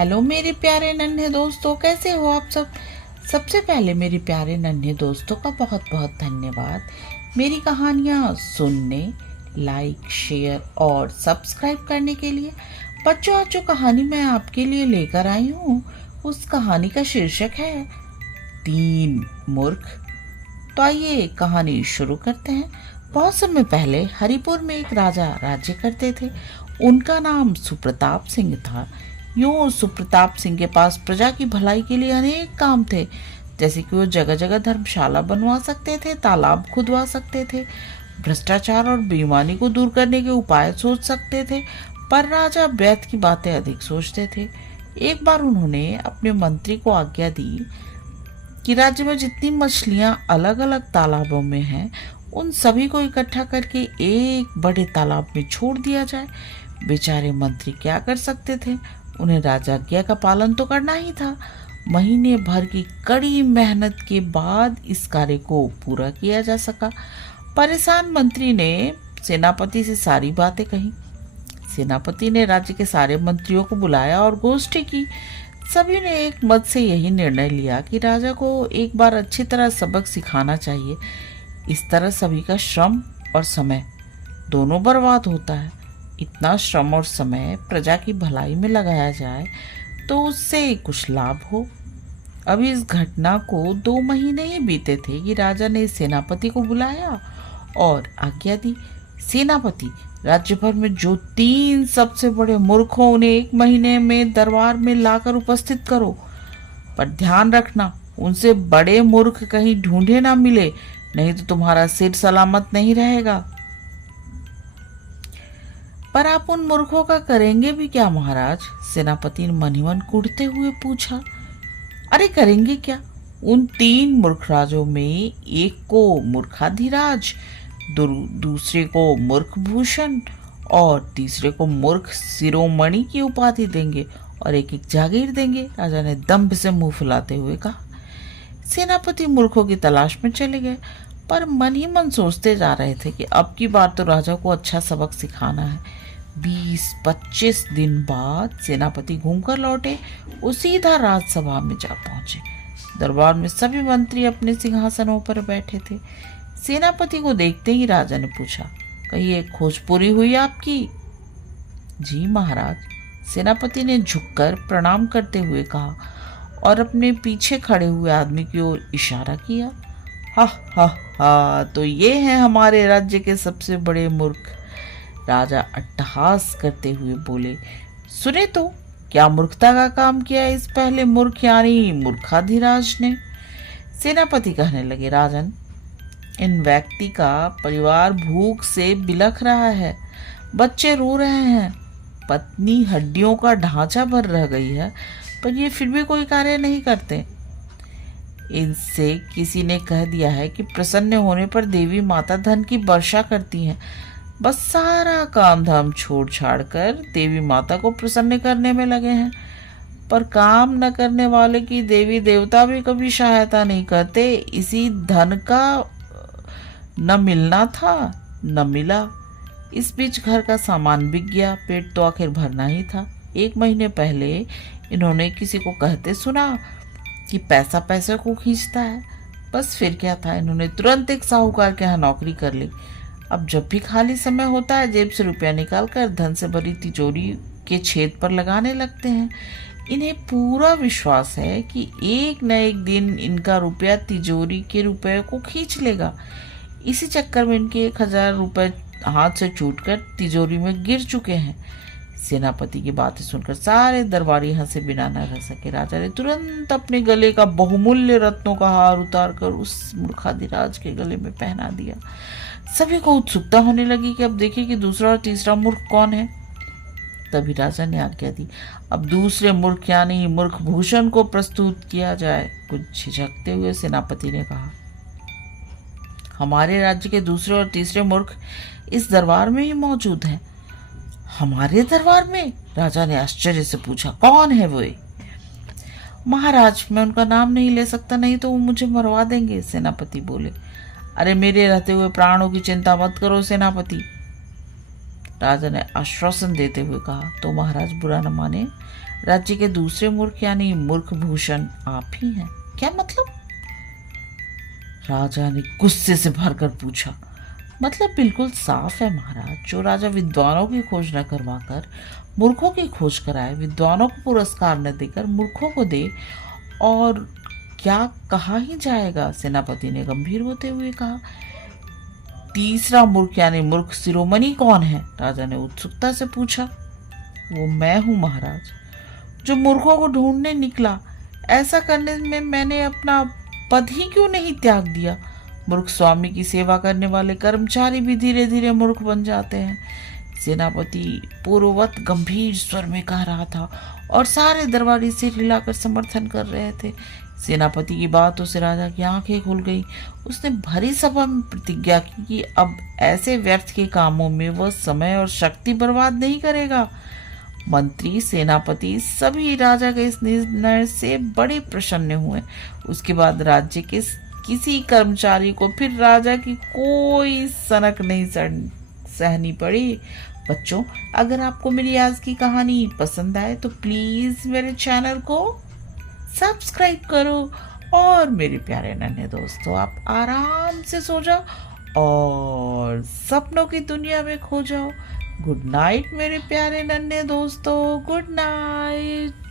Hello मेरे प्यारे नन्हे दोस्तों, कैसे हो आप सब। सबसे पहले मेरे प्यारे नन्हे दोस्तों का बहुत बहुत धन्यवाद मेरी कहानियाँ सुनने, लाइक, शेयर और सब्सक्राइब करने के लिए। बच्चों, आज जो कहानी मैं आपके लिए लेकर आई हूँ उस कहानी का शीर्षक है 3 मूर्ख। तो आइए कहानी शुरू करते हैं। बहुत समय पहले हरिपुर में एक राजा राज्य करते थे। उनका नाम सुप्रताप सिंह था। यूं सुप्रताप सिंह के पास प्रजा की भलाई के लिए अनेक काम थे, जैसे कि वो जगह जगह धर्मशाला बनवा सकते थे, तालाब खुदवा सकते थे, भ्रष्टाचार और बेईमानी को दूर करने के उपाय सोच सकते थे। पर राजा व्यर्थ की बातें अधिक सोचते थे। एक बार उन्होंने अपने मंत्री को आज्ञा दी कि राज्य में जितनी मछलियां अलग अलग तालाबों में हैं, उन सभी को इकट्ठा करके एक बड़े तालाब में छोड़ दिया जाए। बेचारे मंत्री क्या कर सकते थे, उन्हें राजाज्ञा का पालन तो करना ही था। महीने भर की कड़ी मेहनत के बाद इस कार्य को पूरा किया जा सका। परेशान मंत्री ने सेनापति से सारी बातें कही। सेनापति ने राज्य के सारे मंत्रियों को बुलाया और गोष्ठी की। सभी ने एक मत से यही निर्णय लिया कि राजा को एक बार अच्छी तरह सबक सिखाना चाहिए। इस तरह सभी का श्रम और समय दोनों बर्बाद होता है। इतना श्रम और समय प्रजा की भलाई में लगाया जाए तो उससे कुछ लाभ हो। अभी इस घटना को 2 महीने ही बीते थे कि राजा ने सेनापति को बुलाया और आज्ञा दी, सेनापति, राज्य भर में जो 3 सबसे बड़े मूर्ख हो उन्हें 1 महीने में दरबार में लाकर उपस्थित करो। पर ध्यान रखना, उनसे बड़े मूर्ख कहीं ढूंढे ना मिले, नहीं तो तुम्हारा सिर सलामत नहीं रहेगा। पर आप उन मूर्खों का करेंगे भी क्या महाराज? सेनापति ने मन ही मन कुढ़ते हुए पूछा। अरे करेंगे क्या? उन 3 मूर्ख राजों में एक को मूर्खाधिराज, दूसरे को मूर्ख भूषण और तीसरे को मूर्ख शिरोमणि की उपाधि देंगे और एक एक जागीर देंगे, राजा ने दंभ से मुंह फुलाते हुए कहा। सेनापति मूर्खों की तलाश में चले गए, पर मन ही मन सोचते जा रहे थे कि अब की बार तो राजा को अच्छा सबक सिखाना है। 20-25 दिन बाद सेनापति घूमकर लौटे। वो सीधा राजसभा में जा पहुंचे। दरबार में सभी मंत्री अपने सिंहासनों पर बैठे थे। सेनापति को देखते ही राजा ने पूछा, कहिए खोज पूरी हुई आपकी? जी महाराज, सेनापति ने झुककर प्रणाम करते हुए कहा और अपने पीछे खड़े हुए आदमी की ओर इशारा किया। हा हा हा, तो ये हैं हमारे राज्य के सबसे बड़े मूर्ख। राजा अट्टहास करते हुए बोले, सुने तो, क्या मूर्खता का काम किया इस पहले मूर्ख यानी मूर्खाधिराज ने? सेनापति कहने लगे, राजन, इन व्यक्ति का परिवार भूख से बिलख रहा है, बच्चे रो रहे हैं, पत्नी हड्डियों का ढांचा भर रह गई है, पर ये फिर भी कोई कार्य नहीं करते। इनसे किसी ने कह दिया है कि प्रसन्न होने पर देवी माता धन की वर्षा करती हैं। बस सारा काम धाम छोड़ छाड़ कर देवी माता को प्रसन्न करने में लगे हैं, पर काम न करने वाले की देवी देवता भी कभी सहायता नहीं करते। इसी धन का न मिलना था न मिला। इस बीच घर का सामान बिक गया, पेट तो आखिर भरना ही था। 1 महीने पहले इन्होंने किसी को कहते सुना कि पैसा पैसे को खींचता है। बस फिर क्या था, इन्होंने तुरंत एक साहूकार के यहाँ नौकरी कर ली। अब जब भी खाली समय होता है जेब से रुपया निकालकर धन से भरी तिजोरी के छेद पर लगाने लगते हैं। इन्हें पूरा विश्वास है कि एक न एक दिन इनका रुपया तिजोरी के रुपये को खींच लेगा। इसी चक्कर में इनके 1000 रुपये हाथ से छूटकर तिजोरी में गिर चुके हैं। सेनापति की बातें सुनकर सारे दरबारी हंसे बिना न रह सके। राजा ने तुरंत अपने गले का बहुमूल्य रत्नों का हार उतारकर उस मूर्खाधिराज के गले में पहना दिया। सभी को उत्सुकता होने लगी कि अब देखिए कि दूसरा और तीसरा मूर्ख कौन है। तभी राजा ने आज्ञा दी, अब दूसरे मूर्ख यानी मूर्ख भूषण को प्रस्तुत किया जाए। कुछ झिझकते हुए सेनापति ने कहा, हमारे राज्य के दूसरे और तीसरे मूर्ख इस दरबार में ही मौजूद हैं। हमारे दरबार में? राजा ने आश्चर्य से पूछा, कौन है वो? महाराज, मैं उनका नाम नहीं ले सकता, नहीं तो वो मुझे मरवा देंगे। सेनापति बोले, अरे मेरे रहते हुए प्राणों की चिंता मत करो सेनापति। राजा ने आश्वासन देते हुए कहा, तो महाराज बुरा न माने, राज्य के दूसरे मूर्ख यानी मूर्ख भूषण आप ही हैं। क्या मतलब? राजा ने गुस्से से भरकर पूछा। मतलब बिल्कुल साफ है महाराज, जो राजा विद्वानों की खोज न करवाकर मूर्खों की खोज कराए, विद्वानों को पुरस्कार न देकर मूर्खों को दे, और क्या कहा ही जाएगा, सेनापति ने गंभीर होते हुए कहा। तीसरा मूर्ख यानी मूर्ख शिरोमणि कौन है? राजा ने उत्सुकता से पूछा। वो मैं हूं महाराज, जो मूर्खों को ढूंढने निकला। ऐसा करने में मैंने अपना पद ही क्यों नहीं त्याग दिया? मूर्ख स्वामी की सेवा करने वाले कर्मचारी भी धीरे धीरे मूर्ख बन जाते हैं। सेनापति पूर्ववत गंभीर स्वर में कह रहा था और सारे दरबारी सिर हिलाकर समर्थन कर रहे थे। सेनापति की बातों से राजा की आंखें खुल गई। उसने भरी सभा में प्रतिज्ञा की कि अब ऐसे व्यर्थ के कामों में वह समय और शक्ति बर्बाद नहीं करेगा। मंत्री, सेनापति सभी राजा के इस निर्णय से बड़े प्रसन्न हुए। उसके बाद राज्य के किसी कर्मचारी को फिर राजा की कोई सनक नहीं सहनी पड़ी। बच्चों, अगर आपको मेरी आज की कहानी पसंद आए तो प्लीज मेरे चैनल को सब्सक्राइब करो, और मेरे प्यारे नन्हे दोस्तों, आप आराम से सो जाओ और सपनों की दुनिया में खो जाओ। गुड नाइट मेरे प्यारे नन्हे दोस्तों, गुड नाइट।